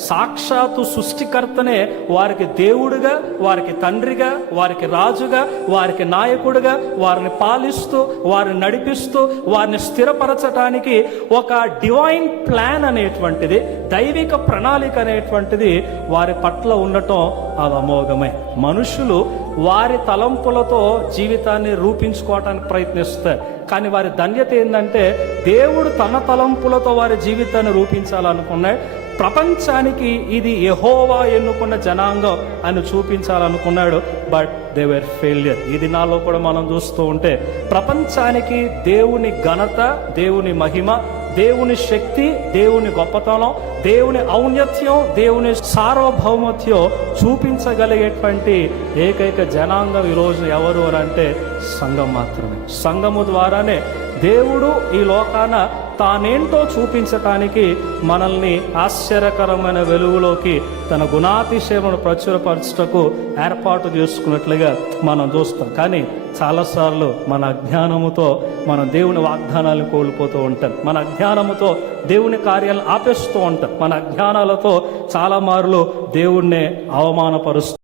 సాక్షాత్తు సృష్టికర్తనే వారికి దేవుడుగా, వారికి తండ్రిగా, వారికి రాజుగా, వారికి నాయకుడిగా, వారిని పాలిస్తూ, వారిని నడిపిస్తూ, వారిని స్థిరపరచటానికి ఒక డివైన్ ప్లాన్ అనేటువంటిది, దైవిక ప్రణాళిక అనేటువంటిది వారి పట్ల ఉండటం అది అమోఘమే. మనుషులు వారి తలంపులతో జీవితాన్ని రూపించుకోవటానికి ప్రయత్నిస్తారు. కానీ వారి ధన్యత ఏంటంటే దేవుడు తన తలంపులతో వారి జీవితాన్ని రూపించాలనుకున్నాడు. ప్రపంచానికి ఇది యెహోవా ఎన్నుకున్న జనాంగం అని చూపించాలనుకున్నాడు. But they were failure. ఈ దినాల్లో కూడా మనం చూస్తూ ఉంటే ప్రపంచానికి దేవుని ఘనత, దేవుని మహిమ, దేవుని శక్తి, దేవుని గొప్పతనం, దేవుని ఔన్నత్యం, దేవుని సార్వభౌమత్యం చూపించగలిగేటువంటి ఏకైక జనాంగం ఈరోజు ఎవరు అని అంటే సంఘం మాత్రమే. సంఘము ద్వారానే దేవుడు ఈ లోకాన తానేంటో చూపించటానికి మనల్ని ఆశ్చర్యకరమైన వెలుగులోకి తన గుణాతిశయమును ప్రచురపరచుటకు ఏర్పాటు చేసుకున్నట్లుగా మనం చూస్తాం. కానీ చాలాసార్లు మన అజ్ఞానముతో మనం దేవుని వాగ్దానాలను కోల్పోతూ ఉంటాం. మన అజ్ఞానముతో దేవుని కార్యాలను ఆపేస్తూ ఉంటాం. మన అజ్ఞానాలతో చాలా మార్లు దేవుణ్ణి అవమానపరుస్తూ